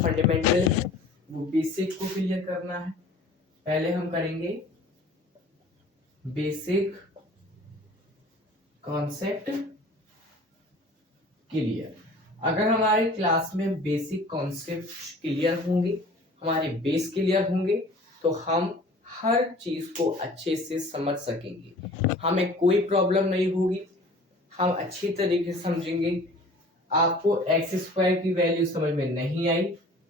Fundamental है वो basic को क्लियर करना है। पहले हम करेंगे बेसिक कॉन्सेप्ट क्लियर। अगर हमारे क्लास में बेसिक कॉन्सेप्ट क्लियर होंगे, हमारे बेस क्लियर होंगे, तो हम हर चीज को अच्छे से समझ सकेंगे, हमें कोई प्रॉब्लम नहीं होगी, हम अच्छी तरीके से समझेंगे। आपको एक्स स्क्वायर की वैल्यू समझ में नहीं आई,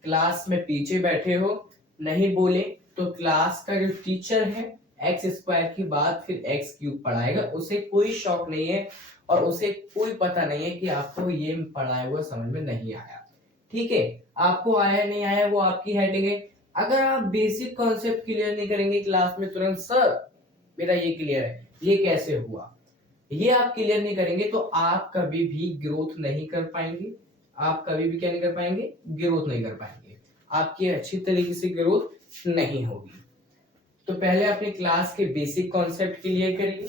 क्लास में पीछे बैठे हो, नहीं बोले, तो क्लास का जो टीचर है एक्स स्क्वायर की बात फिर एक्स क्यूब पढ़ाएगा, उसे कोई शौक नहीं है और उसे कोई पता नहीं है कि आपको ये पढ़ाया हुआ समझ में नहीं आया। ठीक है, आपको आया नहीं आया वो आपकी हेडिंग है। अगर आप बेसिक कॉन्सेप्ट क्लियर नहीं करेंगे क्लास में तुरंत, सर मेरा ये क्लियर है, ये कैसे हुआ, ये आप क्लियर नहीं करेंगे तो आप कभी भी ग्रोथ नहीं कर पाएंगे। आप कभी भी क्या नहीं कर पाएंगे, ग्रोथ नहीं कर पाएंगे, आपकी अच्छी तरीके से ग्रोथ नहीं होगी। तो पहले अपनी क्लास के बेसिक कॉन्सेप्ट क्लियर करिए।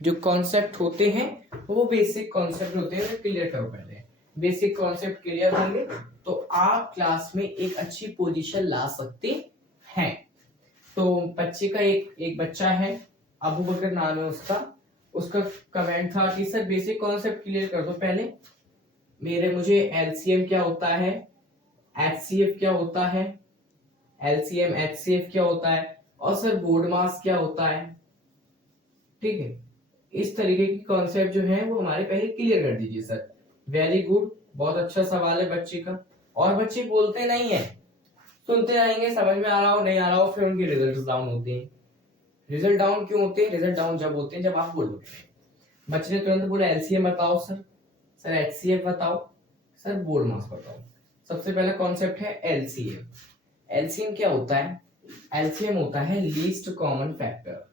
जो कॉन्सेप्ट होते हैं वो बेसिक कॉन्सेप्ट होते हैं, क्लियर करो पहले। बेसिक कॉन्सेप्ट क्लियर होंगे तो आप क्लास में एक अच्छी पोजीशन ला सकते हैं। तो बच्चे का एक बच्चा है, अबू बकर नाम है उसका, उसका कमेंट था कि सर बेसिक कॉन्सेप्ट क्लियर कर दो पहले मुझे एलसीएम क्या होता है, एचसीएफ क्या होता है, एलसीएम एचसीएफ क्या होता है, और सर बोर्ड मास क्या होता है। ठीक है, इस तरीके की कॉन्सेप्ट जो है वो हमारे पहले क्लियर कर दीजिए सर। वेरी गुड, बहुत अच्छा सवाल है बच्चे का। और बच्चे बोलते नहीं है, सुनते रहेंगे, समझ में आ रहा हो नहीं आ रहा हो, फिर उनके रिजल्ट डाउन होते हैं। रिजल्ट डाउन क्यों होते हैं? रिजल्ट डाउन जब होते हैं जब आप बोलोगे। बच्चे ने तुरंत बोला एलसीएम बताओ सर, सर एचसीएफ बताओ, सर बोर्ड मास बताओ। सबसे पहला कॉन्सेप्ट है एलसीएम। एलसीएम क्या होता है? एलसीएम होता है लीस्ट कॉमन फैक्टर,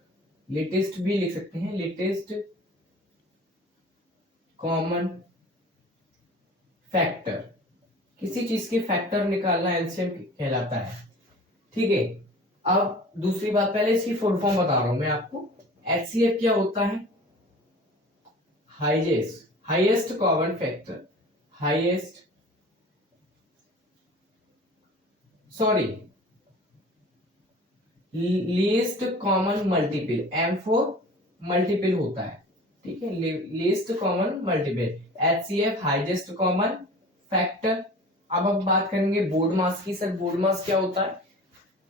लेटेस्ट भी लिख सकते हैं, लेटेस्ट कॉमन फैक्टर। किसी चीज के फैक्टर निकालना एलसीएम कहलाता है। ठीक है, अब दूसरी बात, पहले इसकी फुल फॉर्म बता रहा हूं मैं आपको। एचसीएफ क्या होता है? Highest common factor, highest sorry least common multiple, M4 multiple होता है। ठीक है, least common multiple, HCF highest common factor. अब हम बात करेंगे बोर्ड मास की। सर बोर्ड मास क्या होता है?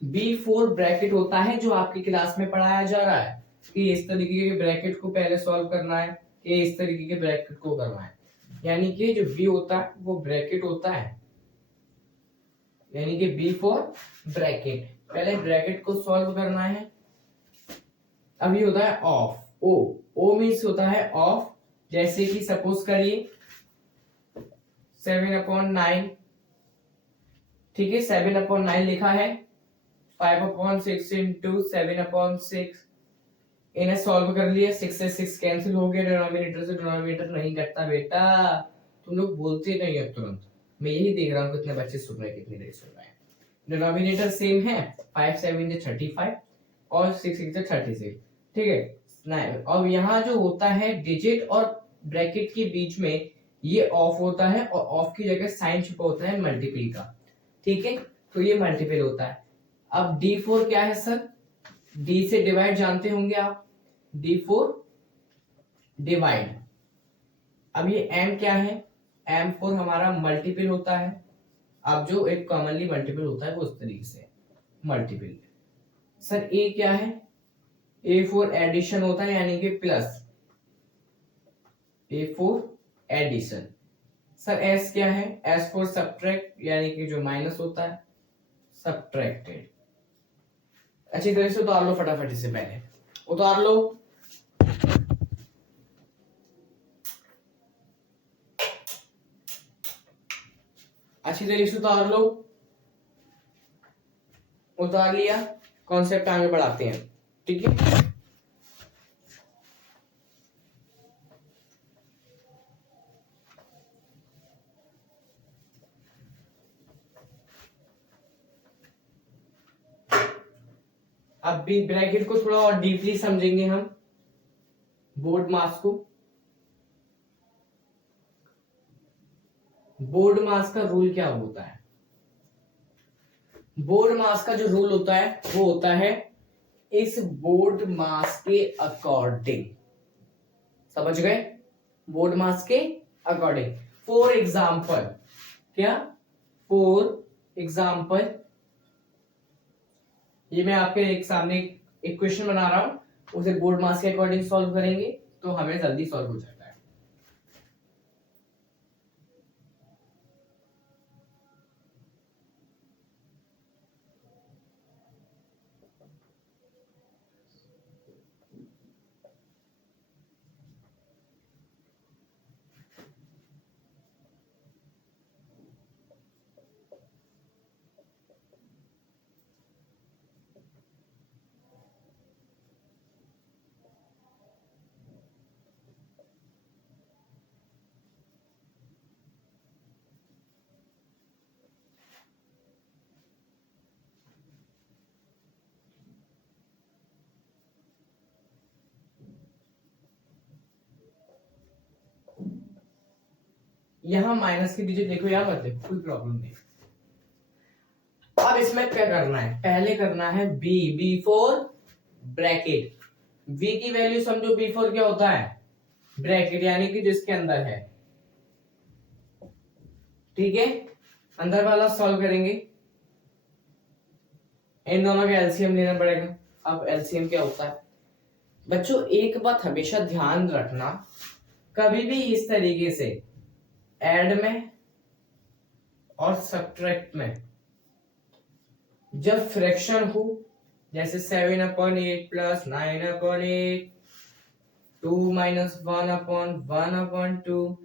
B4 ब्रैकेट होता है जो आपकी क्लास में पढ़ाया जा रहा है कि इस तरीके के ब्रैकेट को पहले सॉल्व करना है, कि इस तरीके के ब्रैकेट को करना है। यानी कि जो B होता है वो ब्रैकेट होता है, यानी कि B4 ब्रैकेट, पहले ब्रैकेट को सॉल्व करना है। अब ये होता है ऑफ, ओ मीन्स होता है ऑफ। जैसे कि सपोज करिए 7/9, ठीक है, 7/9 लिखा है, 5/6 इंटू 7/6, इन्हें सॉल्व कर लिया, 6 से 6 कैंसिल हो गया, डिनोमिनेटर से डिनोमिनेटर नहीं कटता बेटा, तुम लोग बोलते नहीं है तुरंत। मैं यही देख रहा हूँ कितने बच्चे सुन रहे हैं, कितने नहीं सुन रहे हैं। डिनोमिनेटर सेम है, 5 7 35 और 6 6 36। ठीक है, अब यहाँ जो होता है डिजिट और ब्रैकेट के बीच में ये ऑफ होता है, और ऑफ की जगह साइन छुपा होता है मल्टीपल का। ठीक है, तो ये मल्टीपल होता है। अब D4 क्या है सर? D से डिवाइड जानते होंगे आप, D4 डिवाइड। अब ये M क्या है? M4 हमारा मल्टीपल होता है। अब जो एक कॉमनली मल्टीपल होता है वो उस तरीके से मल्टीपल। सर A क्या है? A4 एडिशन होता है, यानी कि plus, A4 addition. Sir S क्या है? S4 सब्ट्रैक्ट, यानी कि जो माइनस होता है, सब्ट्रैक्टेड। अच्छी तरह से उतार लो फटाफट, इससे पहले उतार लो। अच्छी तरीके से उतार लो। उतार लिया, कॉन्सेप्ट आगे बढ़ाते हैं। ठीक है, अब भी ब्रैकेट को थोड़ा और डीपली समझेंगे हम, बोर्ड मास को। बोर्ड मास का रूल क्या होता है? बोर्ड मास का जो रूल होता है वो होता है इस बोर्ड मास के अकॉर्डिंग, समझ गए? बोर्ड मास के अकॉर्डिंग। फॉर एग्जाम्पल, क्या? फॉर एग्जाम्पल, ये मैं आपके एक सामने एक क्वेश्चन बना रहा हूं, उसे बोर्ड मास के अकॉर्डिंग सॉल्व करेंगे तो हमें जल्दी सॉल्व हो जाएगा। यहां माइनस की डिजिट देखो या मत देखो, कोई प्रॉब्लम नहीं। अब इसमें क्या करना है? पहले करना है बी फोर ब्रैकेट। v की वैल्यू समझो, बी फोर क्या होता है? ब्रैकेट, यानी कि जिसके अंदर है, ठीक है? अंदर वाला सॉल्व करेंगे, इन दोनों का एलसीएम लेना पड़ेगा। अब एलसीएम क्या होता है बच्चों? एक बात हमेशा ध्यान रखना, कभी भी इस तरीके से ऐड में और सब्ट्रैक्ट में जब फ्रैक्शन हो, जैसे 7/8 प्लस 9/8, 2 माइनस 1/1/2,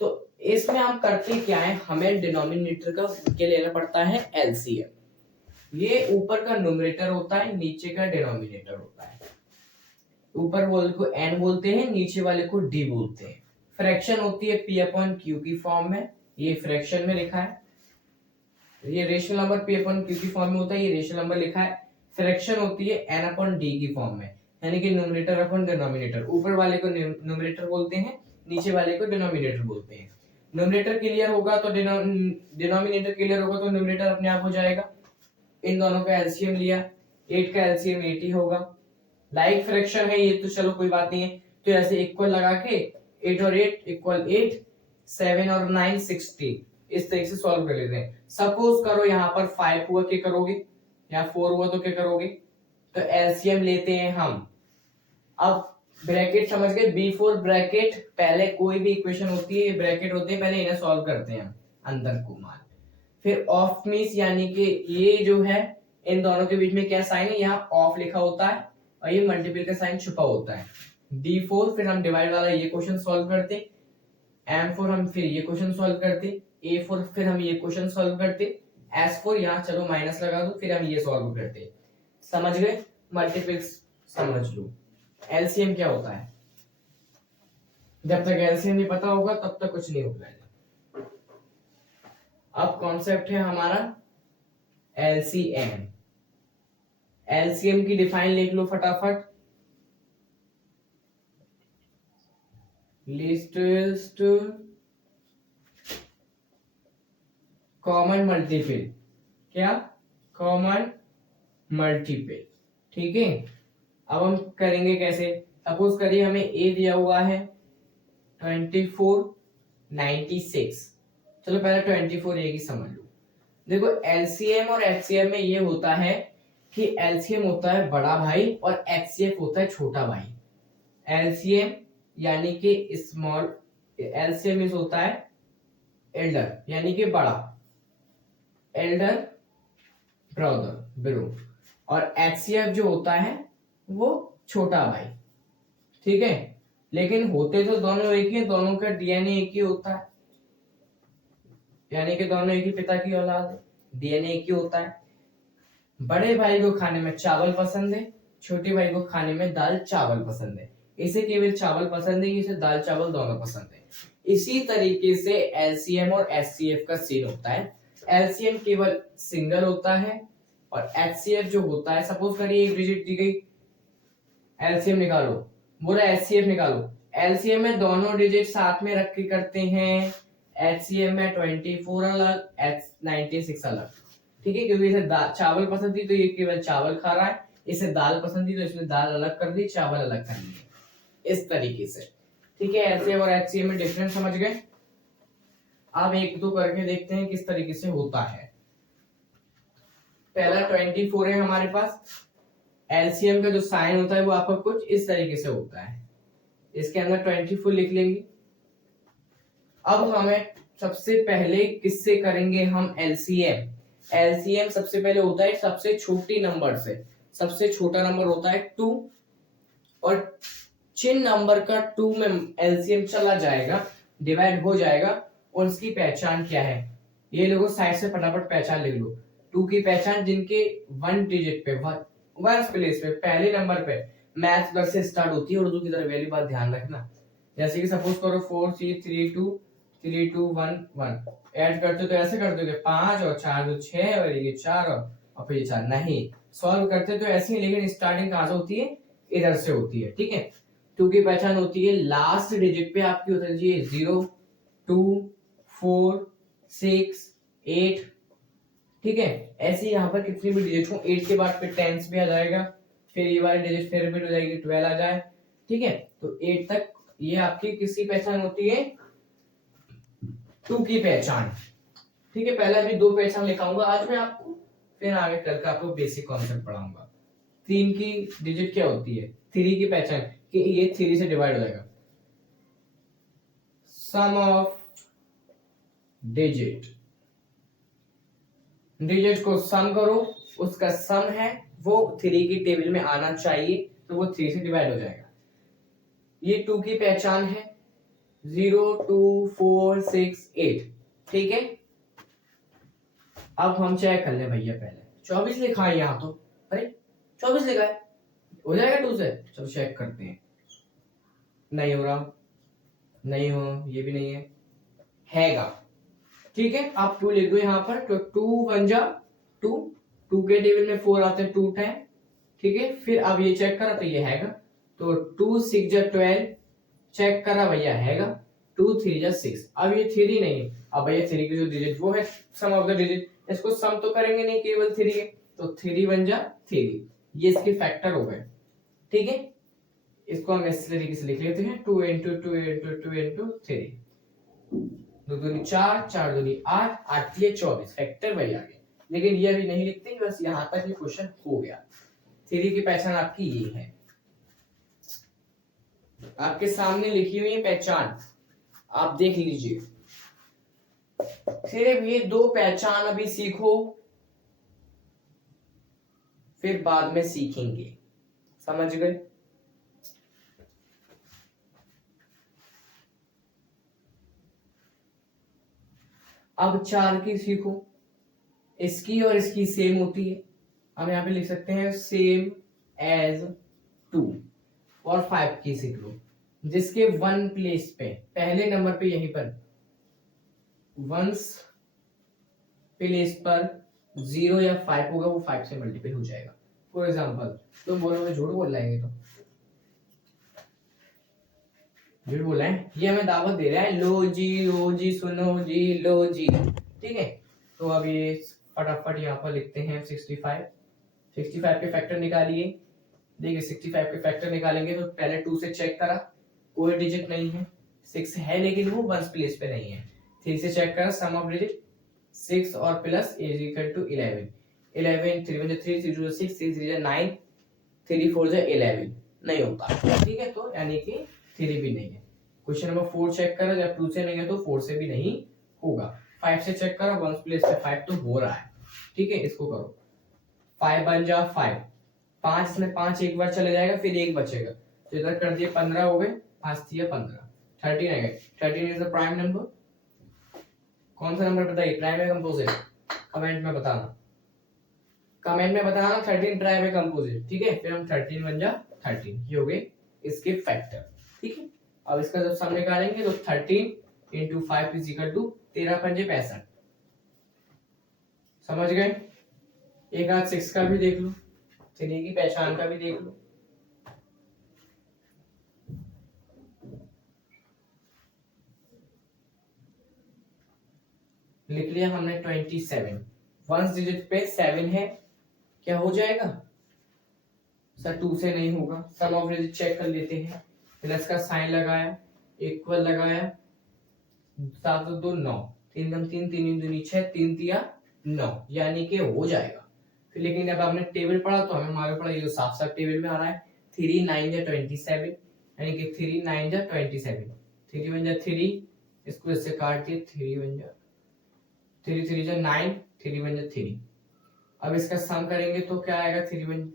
तो इसमें हम करते क्या है, हमें डिनोमिनेटर का के लेना पड़ता है एलसीएम। ये ऊपर का न्यूमरेटर होता है, नीचे का डिनोमिनेटर होता है। ऊपर वाले को एन बोलते हैं, नीचे वाले को डी बोलते हैं। फ्रैक्शन होती है पी अपॉन क्यू की फॉर्म में, ये फ्रैक्शन में लिखा है। ये rational number P upon Q की फॉर्म में होता है, ये रेशनल नंबर लिखा है। फ्रैक्शन होती है एन अपॉन डी की फॉर्म में, यानी कि न्यूमरेटर अपॉन डिनोमिनेटर। ऊपर वाले को न्यूमरेटर बोलते हैं, नीचे वाले को डिनोमिनेटर बोलते हैं। न्यूमरेटर क्लियर होगा तो डिनोमिनेटर क्लियर होगा तो न्यूमरेटर अपने आप हो जाएगा। इन दोनों का एलसीएम लिया, 8 का एलसीएम 80 होगा। लाइक फ्रैक्शन है ये तो चलो कोई बात नहीं है, तो ऐसे इक्वल लगा के 8 और 8 इक्वल 8, 7 और 9 60, इस तरीके से सॉल्व कर लेते हैं। सपोज करो यहाँ पर 5 हुआ, क्या करोगे? यहाँ 4 हुआ तो क्या करोगे? तो एलसीएम लेते हैं हम। अब ब्रैकेट समझ गए, B4 ब्रैकेट, पहले कोई भी इक्वेशन होती है ब्रैकेट होते हैं, पहले इन्हें सॉल्व करते हैं अंदर को मान। फिर ऑफ मीन्स यानी कि ये जो है इन दोनों के बीच में क्या साइन है, यहाँ ऑफ लिखा होता है और ये मल्टीपल का साइन छुपा होता है। D4 फिर हम डिवाइड वाला ये क्वेश्चन सॉल्व करते, M4 हम फिर ये क्वेश्चन सॉल्व करते, A4 फिर हम ये क्वेश्चन सॉल्व करते, S4 यहाँ चलो माइनस लगा दो, फिर हम ये सॉल्व करते। समझ गए? मल्टीपल्स समझ लो। एलसीएम क्या होता है? जब तक एलसीएम नहीं पता होगा तब तक कुछ नहीं होगा। अब कॉन्सेप्ट है हमारा एलसीएम। एलसीएम की डिफाइन लिख लो फटाफट। लीस्ट कॉमन मल्टीपल, क्या? कॉमन मल्टीपल, ठीक है? अब हम करेंगे कैसे? सपोज करिए हमें ए दिया हुआ है 2496, चलो पहले 24 ए की समझ लो। देखो एलसीएम और एचसीएफ में ये होता है कि एलसीएम होता है बड़ा भाई और एचसीएफ होता है छोटा भाई। एलसीएम यानी कि स्मॉल, एलसीएम मींस होता है एल्डर यानी कि बड़ा, एल्डर ब्रदर ब्रो, और एचसीएफ जो होता है वो छोटा भाई, ठीक है? लेकिन होते तो दोनों एक ही, दोनों का डीएनए एक ही होता है, यानी कि दोनों एक ही पिता की औलाद है, डीएनए एक ही होता है। बड़े भाई को खाने में चावल पसंद है, छोटे भाई को खाने में दाल चावल पसंद है। इसे केवल चावल पसंद है, इसे दाल चावल दोनों पसंद है। इसी तरीके से एलसीएम और एचसीएफ का सीन होता है। एलसीएम केवल सिंगल होता है और एचसीएफ जो होता है, सपोज करिए एक डिजिट दी गई, एलसीएम निकालो, बोला एचसीएफ निकालो। एलसीएम में दोनों डिजिट साथ में रख के करते हैं, HCM में 24 अलग, H96 अलग। ठीक है, क्योंकि इसे चावल पसंद थी तो ये केवल चावल खा रहा है, इसे दाल पसंद थी तो इसने दाल अलग कर दी, चावल अलग कर दिए, इस तरीके से। ठीक है, LCM और HCM में डिफरेंस समझ गए। अब एक दो करके देखते हैं किस तरीके से होता है। पहला 24 है हमारे पास। LCM का जो साइन होता है वो आपका कुछ इस तरीके से होता है, इसके अंदर 24 लिख लेंगे। अब हमें सबसे पहले किससे करेंगे हम LCM। LCM सबसे पहले होता है सबसे छोटी नंबर से, सबसे छोटा नंबर होता है 2, और जिन नंबर का 2 में LCM चला जाएगा, डिवाइड हो जाएगा, और उसकी पहचान क्या है, ये लोगों साइड से फटाफट पहचान लिख लो। 2 की पहचान जिनके 1 डिजिट पे, वन प्लेस पे, पहले नंबर पे मैथ प्लस से स्टार्ट होती है, उर्दू की तरह वाली बात ध्यान रखना। जैसे कि सपोज करो 4C323211 ऐड करते तो ऐसे कर दोगे 5 और 4 तो 6 और ये 4 और फिर ये 4, नहीं सॉल्व करते तो ऐसे ही, लेकिन स्टार्टिंग कहां से होती है, इधर से होती है। ठीक है, 2 की पहचान होती है लास्ट डिजिट पे आपकी होती है 0 2 4 6 8। ठीक है, ऐसे यहाँ पर कितनी भी डिजिट हो, 8 के बाद फिर 10 भी आ जाएगा, फिर ये वाली डिजिट फिर रिपीट हो जाएगी, 12 आ जाए। ठीक है, तो 8 तक ये आपकी किसकी पहचान होती है, 2 की पहचान। ठीक है, पहले अभी 2 पहचान लिखाऊंगा आज मैं आपको, फिर आगे कल का आपको बेसिक कॉन्सेप्ट पढ़ाऊंगा। 3 की डिजिट क्या होती है, 3 की पहचान कि ये 3 से डिवाइड हो जाएगा, सम ऑफ डिजिट, डिजिट को सम करो, उसका सम है वो 3 की टेबल में आना चाहिए, तो वो 3 से डिवाइड हो जाएगा। ये 2 की पहचान है 0 2 4 6 8। ठीक है, अब हम चेक कर ले भैया, पहले 24 लिखा है यहाँ तो, अरे 24 लिखा है, हो जाएगा 2 से, चलो चेक करते हैं। नहीं हो रहा, नहीं हो, ये भी नहीं हैगा। ठीक है, आप 2 लिख दो यहाँ पर, तो 2 1 जा 2, 2 के टेबल में 4 आते हैं 2 10। ठीक है, फिर अब ये चेक करा तो ये हैगा, तो 2 6 जा 12, चेक करा भैया हैगा, 2 3 जा 6। अब ये 3 नहीं है, अब भैया 3 की जो डिजिट वो है सम ऑफ द डिजिट, इसको सम तो करेंगे नहीं केवल 3 के, तो 3 1 जा 3, ये इसके फैक्टर हो गए। ठीक है, इसको हम इस तरीके से लिख लेते हैं 2 into 2 into 2 into 3, 2 दूनी 4, 4 दूनी 8, 8 ये 24, फैक्टर वही आ गए। लेकिन ये अभी नहीं लिखते, बस यहाँ तक ये क्वेश्चन हो गया। 3 की पहचान आपकी ये है, आपके सामने लिखी हुई है पहचान, आप देख लीजिए। सिर्फ ये 2 पहचान अभी सीखो, फिर बाद में सीखेंगे, समझ गए। अब 4 की सीखो, इसकी और इसकी सेम होती है, हम यहाँ पे लिख सकते हैं सेम एज 2। और 5 की सीख लो, जिसके 1 प्लेस पे, पहले नंबर पे यहीं पर वंस प्लेस पर 0 या 5 होगा, वो 5 से मल्टीपल हो जाएगा। फॉर एग्जाम्पल तुम बोलोगे झूठ बोल रहे हैं, तो झूठ बोल रहे हैं, ये हमें दावत दे रहा है, लो जी सुनो जी, लो जी। ठीक है, तो अब ये फटाफट यहाँ पर लिखते हैं 65। 65 के फैक्टर निकालिए। देखिए 65 के फैक्टर निकालेंगे तो पहले 2 से चेक करा, कोई डिजिट नहीं है, 6 है लेकिन वो वंस प्लेस पे नहीं है। 3 से चेक करा, सम ऑफ डिजिट 6 और प्लस इज इक्वल टू 11। 11 3 1 3 3 6 6 3 9 3 4 11, नहीं होता। ठीक है, तो यानी कि 3 भी नहीं है। क्वेश्चन नंबर 4 चेक करा, जब 2 से नहीं है तो 4 से भी नहीं होगा। 5 से चेक करा, वंस प्लेस पे 5 तो हो रहा है। ठीक है, इसको करो, 5 बन जा 5, 5 में 5 एक बार चले जाएगा, फिर 1 बचेगा, तो इधर कर दिए 15 हो गए, 5 दिया 15, 13 आ गए। 13 इज द प्राइम नंबर। कौन सा नंबर बताइए, प्राइम है कंपोजिट, कमेंट में बताना, कमेंट में बताना 13 प्राइम है कंपोजिट। ठीक है, फिर हम 13 बन जा 13, ये हो गए इसके फैक्टर। ठीक है, अब इसका जब सम निकालेंगे तो 13 इंटू 5 इज इक्वल टू 13 पंजे 65। समझ गए। एक हाथ 6 का भी देख लो, 3 की पहचान का भी देख लो। लिख लिया हमने 27, वंस डिजिट पे 7 है, क्या हो जाएगा सर? 2 से नहीं होगा, सम ऑफ डिजिट चेक कर लेते हैं, प्लस का साइन लगाया, इक्वल लगाया, 7 2 9, 3 कम 3, 3 दूनी 6, 3 तिया 9, यानी कि हो जाएगा। फिर लेकिन जब हमने टेबल पढ़ा तो हमें मालूम पड़ा ये साफ साफ टेबल में आ रहा है, 3 9 जा 27, यानी कि 3 9 जा 27, 3 1 जा 3, इसको इससे काट दिए, 3 1 जा 3 3 जा 9, 3 1 जा 3। अब इसका सम करेंगे तो क्या आएगा? 3 1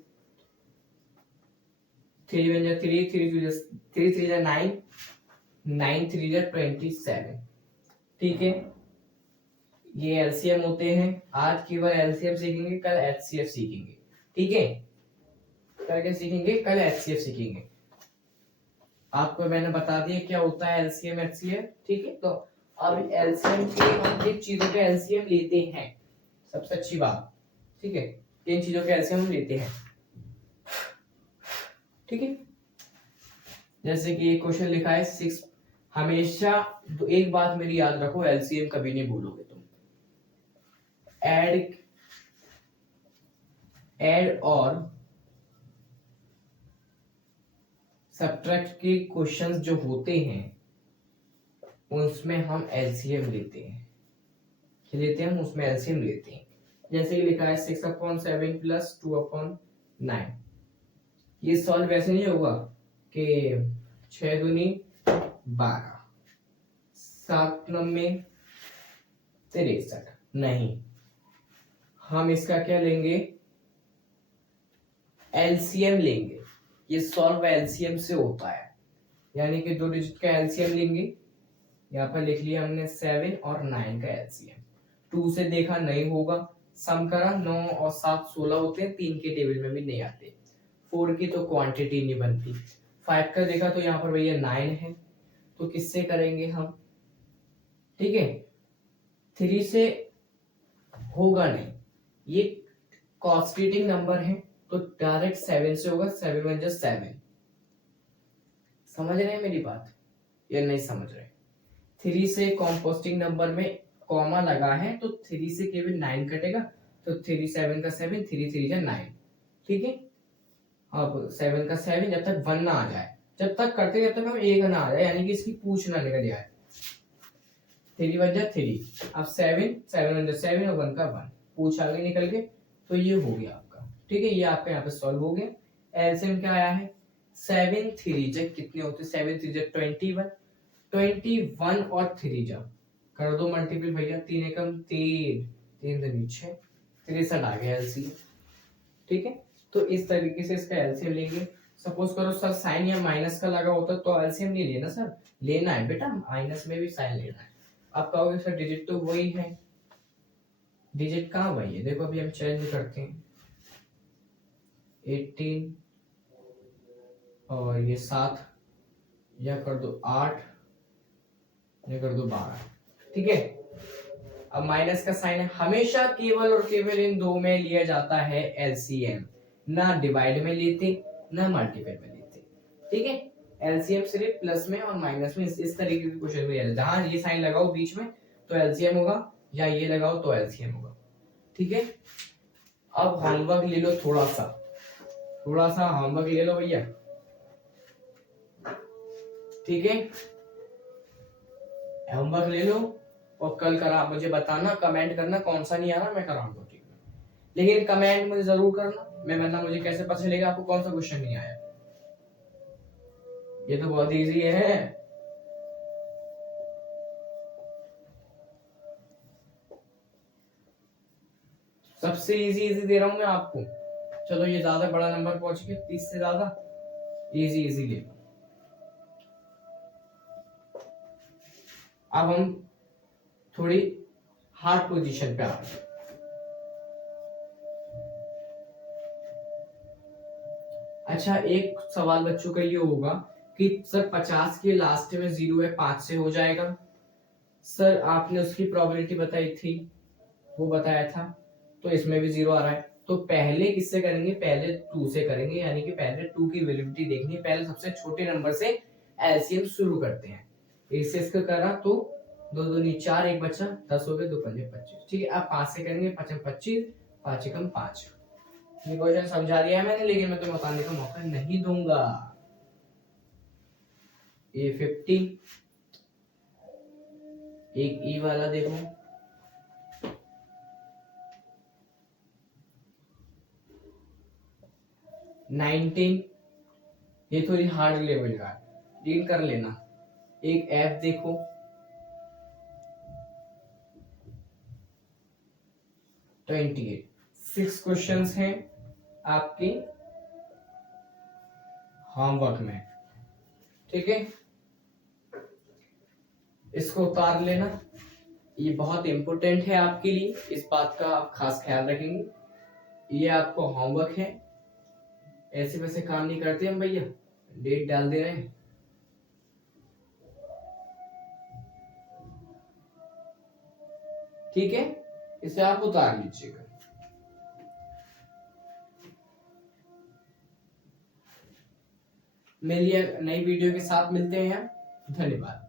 जा 3, 3 3 जा 9, 9 3 जा 27। ठीक है, ये एलसीएम होते हैं। आज केवल एलसीएम सीखेंगे, कल एचसीएफ सीखेंगे। ठीक है, कल क्या सीखेंगे? कल एचसीएफ सीखेंगे। आपको मैंने बता दिया क्या होता है एलसीएम एचसीएफ। ठीक है, तो अब एलसीएम के हम किन चीजों के एलसीएम लेते हैं, सबसे अच्छी बात। ठीक है, किन चीजों के एलसीएम हम लेते हैं। ठीक है, जैसे कि एक क्वेश्चन लिखा है 6, हमेशा एक बात मेरी याद रखो, एलसीएम कभी नहीं भूलोगे तुम। ऐड और सब्ट्रैक्ट के क्वेश्चंस जो होते हैं उसमें हम एलसीएम लेते हैं, हम उसमें एलसीएम लेते हैं। जैसे कि लिखा है 6/7 प्लस 2/9, ये सॉल्व वैसे नहीं होगा कि 6 दूनी 12, 7 में 63, नहीं, हम इसका क्या लेंगे? एलसीएम लेंगे। ये सॉल्व एलसीएम से होता है, यानी कि 2 डिजिट का एलसीएम लेंगे। यहाँ पर लिख लिया हमने 7 और 9 का एलसीएम। 2 से देखा नहीं होगा, सम करा, 9 और 7 16 होते हैं, 3 के टेबल में भी नहीं आते, 4 की तो क्वांटिटी नहीं बनती। 5 का देखा तो यहाँ पर भैया 9 है, तो किससे करेंगे हम? ठीक है, 3 से होगा नहीं, ये कॉन्स्टिट्यूटिंग नंबर है, तो डायरेक्ट 7 से होगा, 7 1 जा 7। समझ रहे हैं मेरी बात या नहीं समझ रहे? 3 से कॉम्पोस्टिंग नंबर में कॉमा लगा है, तो 3 से केवल 9 कटेगा, तो 3 7 का 7, 3 3 जा 9। ठीक है, अब 7 का 7 जब तक 1 ना आ जाए, जब तक करते जब तक हम 1 ना आ जाए, यानी कि इसकी पूछ ना निकल जाए। 3 1 जा 3, अब 7 7 1 जा 7 और 1 का 1, पूछ आगे निकल गए, तो ये हो गया आपका। ठीक है, ये आपका यहाँ पे सॉल्व हो गया। एलसीएम क्या आया है? 7 3 जा कितने होते? 7 3 जा 21, 21 और 3 जा कर दो मल्टीपल भैया, 3 एकम 3, 3 दूनी 6, 63 आ गया एलसीएम। ठीक है, तो इस तरीके से इसका एलसीएम लेंगे। सपोज करो सर साइन या माइनस का लगा होता तो एलसीएम नहीं लेना सर, लेना है बेटा, माइनस में भी साइन लेना है। आप कहोगे सर डिजिट तो वही है, डिजिट कहाँ वही है? देखो अभी हम चेंज करते हैं, 18 और ये 7, या कर दो 8, या कर दो 12। ठीक है, अब माइनस का साइन है, हमेशा केवल और केवल इन दो में लिया जाता है एलसीएम, ना डिवाइड में लेते ना मल्टीपल में लेते। ठीक है, एलसीएम सिर्फ प्लस में और माइनस में, इस तरीके के क्वेश्चन में जहां ये साइन लगाओ बीच में तो एलसीएम होगा, या ये लगाओ तो एलसीएम होगा। ठीक है, अब होमवर्क ले लो, थोड़ा सा होमवर्क ले लो भैया। ठीक है, होमवर्क ले लो और कल करा मुझे बताना, कमेंट करना कौन सा नहीं आ रहा, मैं कराऊंगा। ठीक है, लेकिन कमेंट मुझे जरूर करना, मैं वरना मुझे कैसे पता चलेगा आपको कौन सा क्वेश्चन नहीं आया। ये तो बहुत इजी है। सबसे इजी दे रहा हूं मैं आपको। चलो ये ज्यादा बड़ा नंबर पहुंच गया, 30 से ज्यादा, इजी ले। अब हम थोड़ी हार्ड पोजीशन पे आ रहे हैं। अच्छा, एक सवाल बच्चों का ये होगा कि सर 50 के लास्ट में 0 है, 5 से हो जाएगा। सर आपने उसकी प्रोबेबिलिटी बताई थी, वो बताया था, तो इसमें भी 0 आ रहा है, तो पहले किससे करेंगे? पहले 2 से करेंगे, यानी कि पहले 2 की वैल्यूटी देखनी है, पहले सबसे छोटे नंबर से एलसीएम शुरू करते हैं। इससे इसका करा तो 2 दूनी 4, एक बचा 10 हो गए, 2 पंजे 25। ठीक है, अब 5 से करेंगे, 5 में 25, 5 एकम 5। ये क्वेश्चन समझा दिया है मैंने, लेकिन मैं तुम्हें बताने का मौका नहीं दूंगा। ये 50, एक ई वाला देखो, 19, ये थोड़ी हार्ड लेवल का डील कर लेना। एक एफ देखो, 28। 6 क्वेश्चंस हैं आपके होमवर्क में, ठीक है, इसको उतार लेना। ये बहुत इंपॉर्टेंट है आपके लिए, इस बात का आप खास ख्याल रखेंगे। ये आपको होमवर्क है, ऐसे वैसे काम नहीं करते हम भैया, डेट डाल दे रहे हैं। ठीक है, इसे आप उतार लीजिएगा। मिलिए नई वीडियो के साथ, मिलते हैं। धन्यवाद।